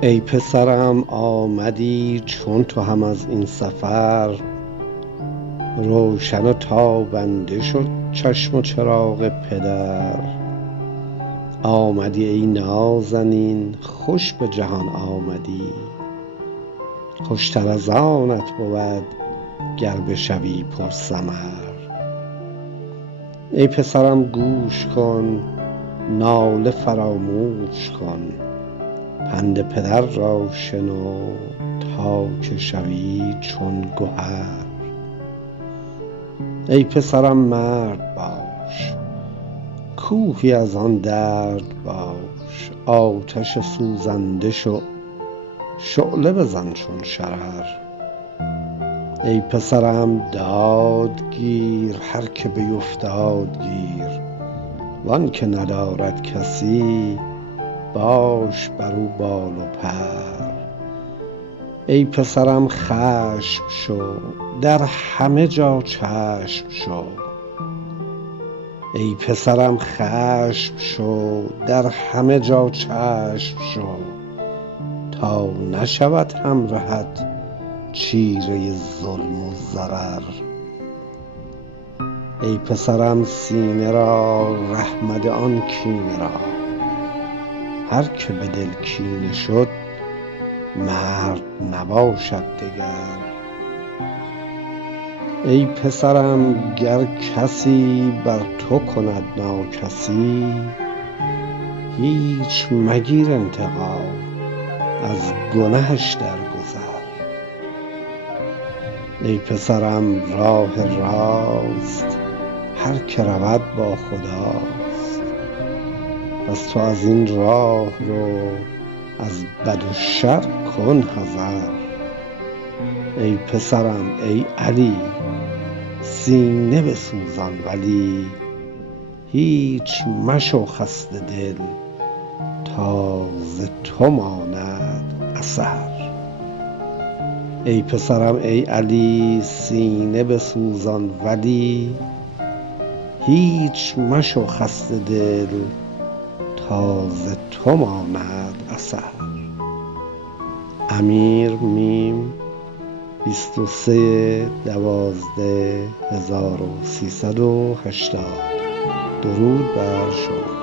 ای پسرم آمدی چون تو هم از این سفر، روشن و تابنده شد چشم و چراغ پدر. آمدی ای نازنین خوش به جهان آمدی، خوشتر از آنت بود گر بشوی پرثمر. ای پسرم گوش کن ناله فراموش کن، پند پدر را شنو تا که شوی چون گهر. ای پسرم مرد باش کوهی از آن درد باش، آتش سوزنده شو شعله بزن چون شرر. ای پسرم داد گیر هر که بیفتاد گیر، وان که ندارد کسی باش بر او بال و پر. ای پسرم خشم شو در همه جا چشم شو، ای پسرم خشم شو در همه جا چشم شو، تا نشود همرهت چیره ظلم و ضرر. ای پسرم سینه را ره مده آن کینه را، هر که به دل کینه شد مرد نباشد دگر. ای پسرم گر کسی بر تو کند ناکسی، هیچ مگیر انتقام از گنهش درگذر. ای پسرم راه راست هر که رود با خداست، پس تو از این راه رو از بد و شر کن حذر. ای پسرم ای علی سینه بسوزان ولی، هیچ مشو خسته دل تا ز تو ماند اثر. ای پسرم ای علی سینه بسوزان ولی، هیچ مشو خسته دل تا ز تو ماند اثر. امیر میم 23/12/1380. درود بر شما.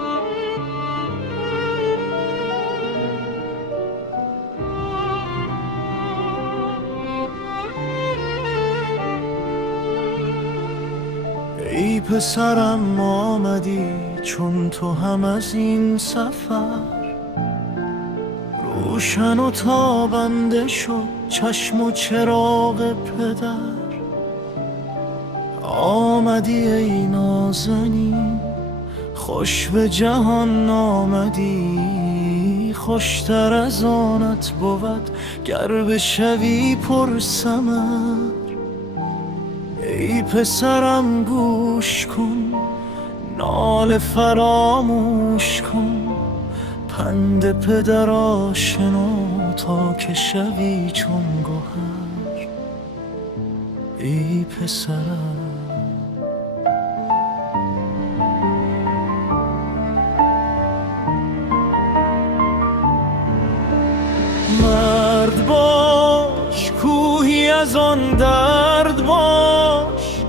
ای پسرم آمدی چون تو هم از این سفر، روشن و تابنده شد چشم و چراغ پدر. آمدی ای نازنین خوش به جهان آمدی، خوشتر از آنت بود گر بشوی پرثمر. ای پسرم گوش کن ناله فراموش کن، پند پدر آشنا تا که شوی چون گهر. ای پسرم مرد باش کوهی از آن درد باش،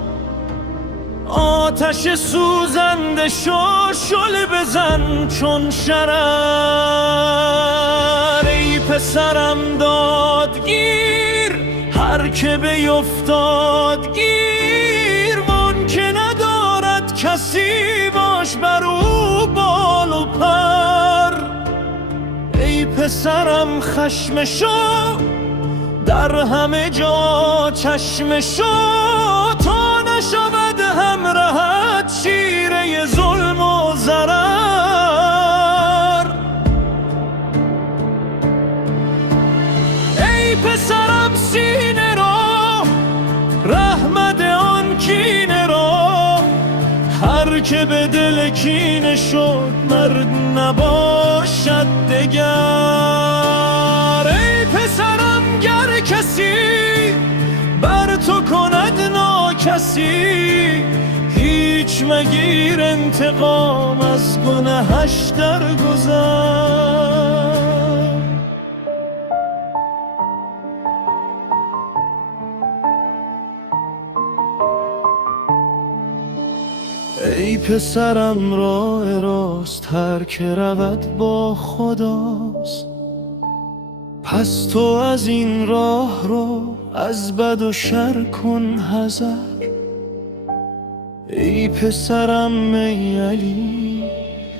آتش سوزنده شو شعله بزن چون شرر. ای پسرم دادگیر هر که بیفتاد گیر، وان که ندارد کسی باش بر او بال و پر. ای پسرم خشم شو در همه جا چشم شو، تا نشود همراهت شیره ظلم و ضرر. ای پسرم سینه را رحمت آن کینه را، هر که به دل کینه شد مرد نباشد دگر. ای پسرم گر کسی بر تو کند ناکسی، هیچ مگیر انتقام از گنهش درگذر. ای پسرم راه راست هر که رود با خداست. پس تو از این راه رو از بد و شر کن حذر. ای پسرم ای علی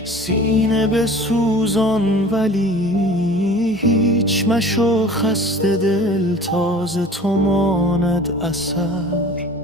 سینه بسوزان ولی هیچ مشو خسته دل تازه تو ماند اثر.